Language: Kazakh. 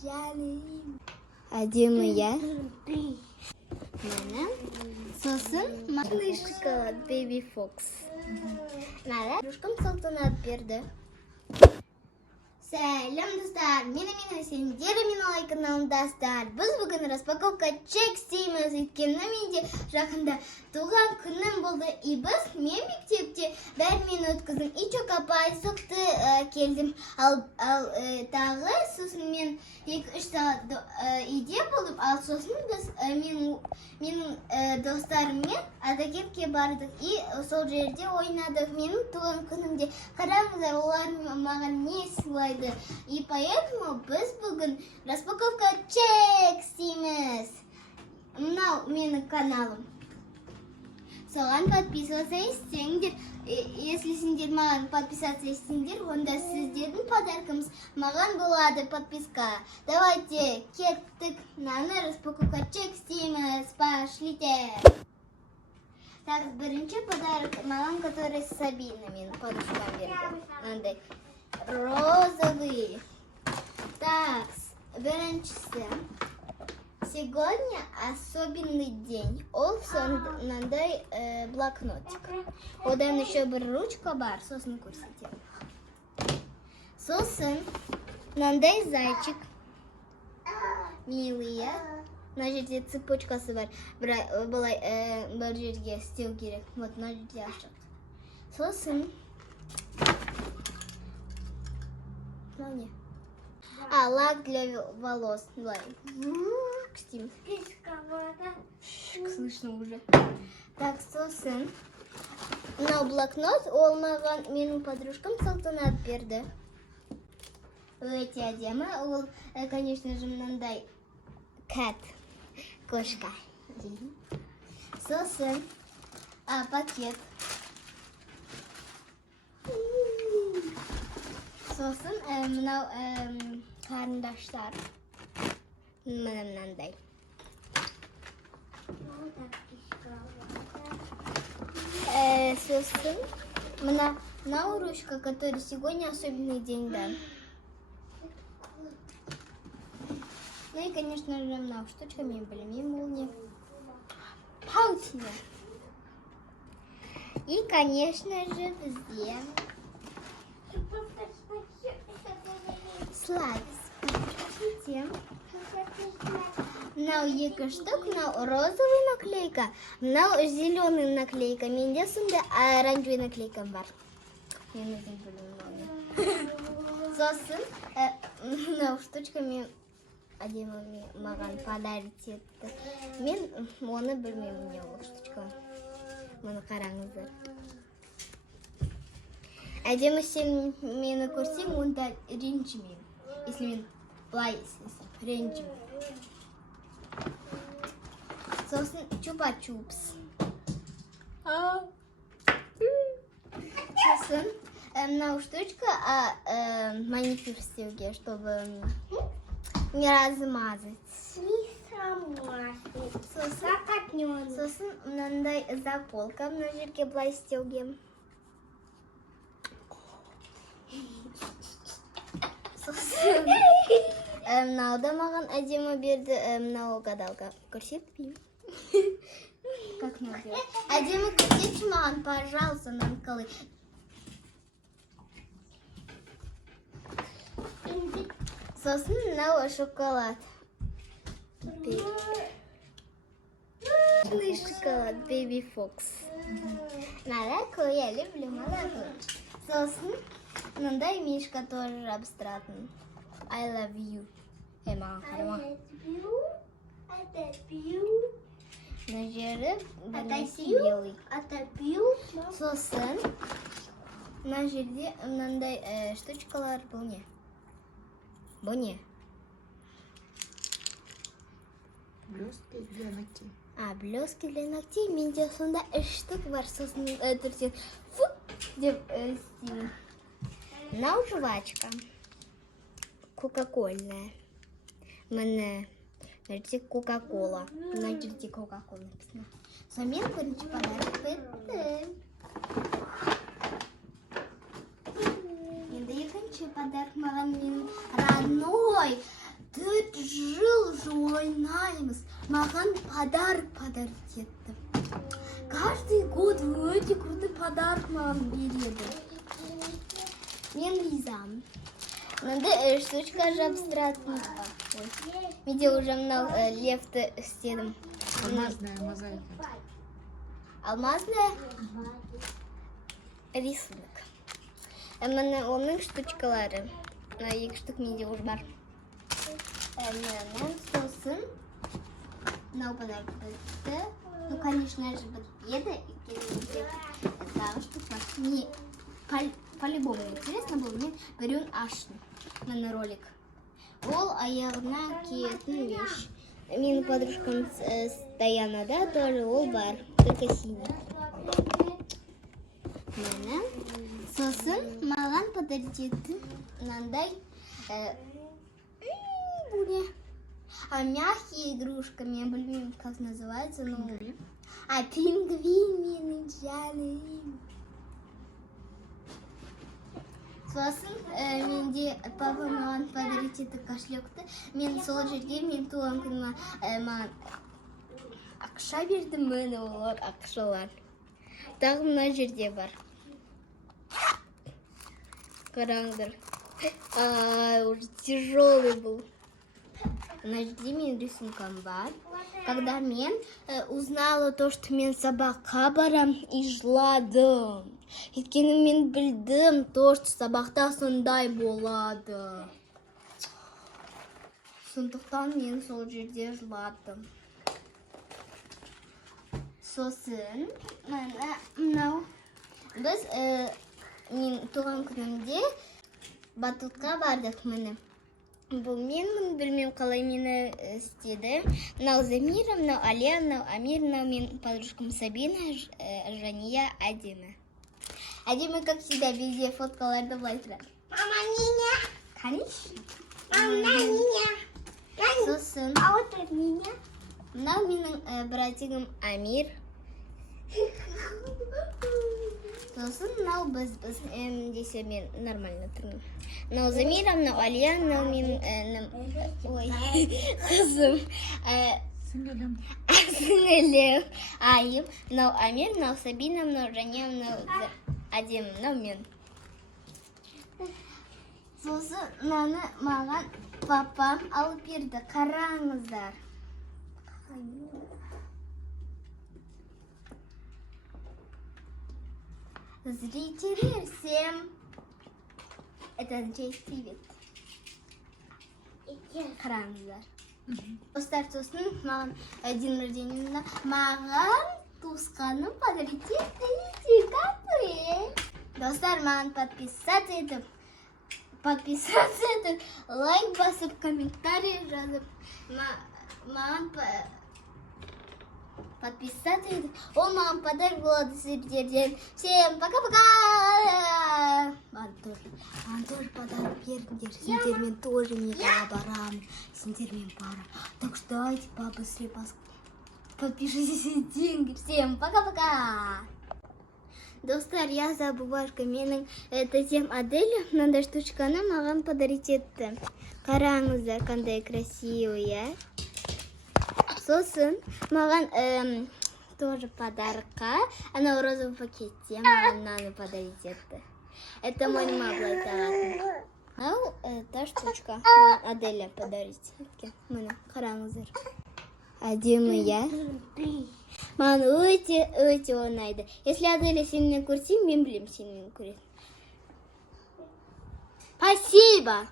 Әдемі, я? Мәні? Сосын малый шоколад Baby Fox. Мәні? Дружкам салтанат берді. Сәлем, достар! Мені сендері мен алай каналындастар. Біз бүгін распаковка чек істейміз. Өйткені менде жақында туған күнім болды. И біз мен мектепте бәрмен өткіздім. И чок апай соқты келдім. Ал тағы сосын мен 2-3 сағат үйде болып, ал сосын біз менің достарыммен Атакентке бардық. И сол жерде ойнадық. Менің туған күнімде қараңыздар, олар маған не сыйлайды. И поэтому біз бүгін распаковка чек істейміз. Мынау менің каналым. Соған подписываться етсеңдер. Если сендер маған подписаться етсеңдер, онда сіздердің подаркымыз маған болады подписка. Давайте кеттік. Наны распаковка чек істейміз. Пошлите. Так, бірінші подарок маған, который Сабина менің подружкам берді. Розовый. Так, біріншісі. Сегодня особенный день. Ол сондай блокнотик. Одан еще бір ручка бар, сосын көрсетемін. Сосын мынандай зайчик. Милый, я. Мына жерде цепочкасы бар. Былай бір жерге істеу керек. Вот мына жерде ашық. Сосын не? Лак для волос. Давай. Кстати. Слышно уже. Так, сосын. Мынау блокнот, ол маған менің подружкам салтанат берді. Өте әдемі. Ол, конечно же, мынандай кэт. Кошка. Сосын. Пакет. Сосын мынау қарындаштар. Мынандай. Сосын мынау ручка, который сегодня особенный день, да. Ну и, конечно же, мынау штучка, мен білмеймін ол не. Паутина. И, конечно же, бізде слайд. Мынау 2 штук, мынау розовый наклейка, мынау зеленый наклейка. Менде сондай оранжевый наклейкам бар. Мен өзім білмеймін. Сосын мынау штучка мен әдемі маған подарить етті. Мен оны білмеймін, не ол штучка. Мұны қараңыздар. Әдемі сен мені көрсең, онда ренжімен. Если мен былай істесем, ренжімен. Сосын чупа-чупс. Сосын мынау штучка маникюр істеуге, чтобы не размазать. Сосын мынандай заколка, мына жерге былай істеуге. Сосын мынау да маған әдемі берді, мынау гадалка. Көрсетпеймін. Как надо делать? Әдемі көрсетші маған, пожалуйста, нанкалы. Сосын мынау шоколад. Шоколад Baby Fox. Молоко, я люблю молоко. Сосын мынандай мишка тоже абстрактный. I love you. Маған қарама. Мына жері бірнесі белый. Сосын мына жерде мынандай штучкалар. Бұл не? Бұл не? Блестки для ногтей. Блестки для ногтей. Менде сонда 3 штук бар. Сосын түрсен фу деп істеймін. Мынау жвачка. Кока-кольная. Мына жерде Кока-кола. Мына жерде Кока-кола написано. Сонымен бірінші подарок бітті. Енді екінші подарок маған менің родной жыл ойнаймыз. Маған подарок етті. Каждый год өте крутой подарок маған береді. Мен ризамын. Мынандай штучка жабыстыратын. Менде уже мынау левті істедім. Алмазная мозаика. Алмазная рисунок. Міне оның штучкалары. Екі штук менде уже бар. Мен сосын мынау подарок бітті. Ну, конечно же, бітпеді. Тағы штук бар. Мне по-любому интересно было. Мен біреуін аштым. Міне ролик. Ол аяғына киетін вещь. Менің подружкам Таянада тоже ол бар. Только синий. Міне. Сосын маған подарить етті. Мынандай мягкие игрушка. Я блин, как называется, но... Пингвин менің жаным. Сосын менде папа маған подарить етті кошелькті. Мен сол жерде мен туған күніме маған ақша бердім, мені олар ақшалар. Тағы мына жерде бар. Қараңдар. Уже тяжелый был. На жерде мен рисункам бар. Когда мен узнала то, что мен сабаққа барам и жыладым. Өйткені мен білдім то, что сабақта сондай болады. Сондықтан мен сол жерде жыладым. Сосын, мынау. Біз мен туған күнімде батутқа бардық міне. Бұл мен білмем қалай мені істеді. Мынау Замира, мынау Алия, мынау Амир, мынау мен подружкам Сабина, Жания, Адима. Адима, как всегда, везде фоткаларды былай тұрады. Мама, Ниня. Конечно. Мама, Ниня. Сосын. А вот это Ниня. Мынау менің братигім Амир. Сосын мынау біз десе мен нормально тұрмын. Мынау Замира, мынау Алия, мынау менің қызым. Сіңілім. Айым. Мынау Амир, мынау Сабина, мынау Жания, мынау Адем, мынау мен. Сосын мынаны маған папам алып берді. Қараңыздар. Зрители, всем это означает привет. Қараңыздар. Достар, сосын маған день рождения маған туысқаным подарить етті. Достар, маған подписаться етіп, лайк басып, комментарий жазып, маған подписаться етіп, ол маған подарок болады сіздерден. Всем пока-пока! Маған тоже подарок бердіңдер. Сендермен тоже мегаға барамын. Сендермен барам. Так что давайте побыстрее подпишитесь и деньги. Всем пока-пока! Достар, я забывашка. Менің тәтем Адель мынандай штучканы маған подарить етті. Қараңыздар, қандай красивый. Сосын маған тоже подарка. Она в розовом пакете. Маған мынаны подарить етті. Это мой мама былай тағатын. Ал та штучка Аделя подарить еткен. Мына қараңыздар. Әдемі, маған өте ұнайды. Если Аделя сенімен көрсем, мен білем сенімен көресің. Спасибо!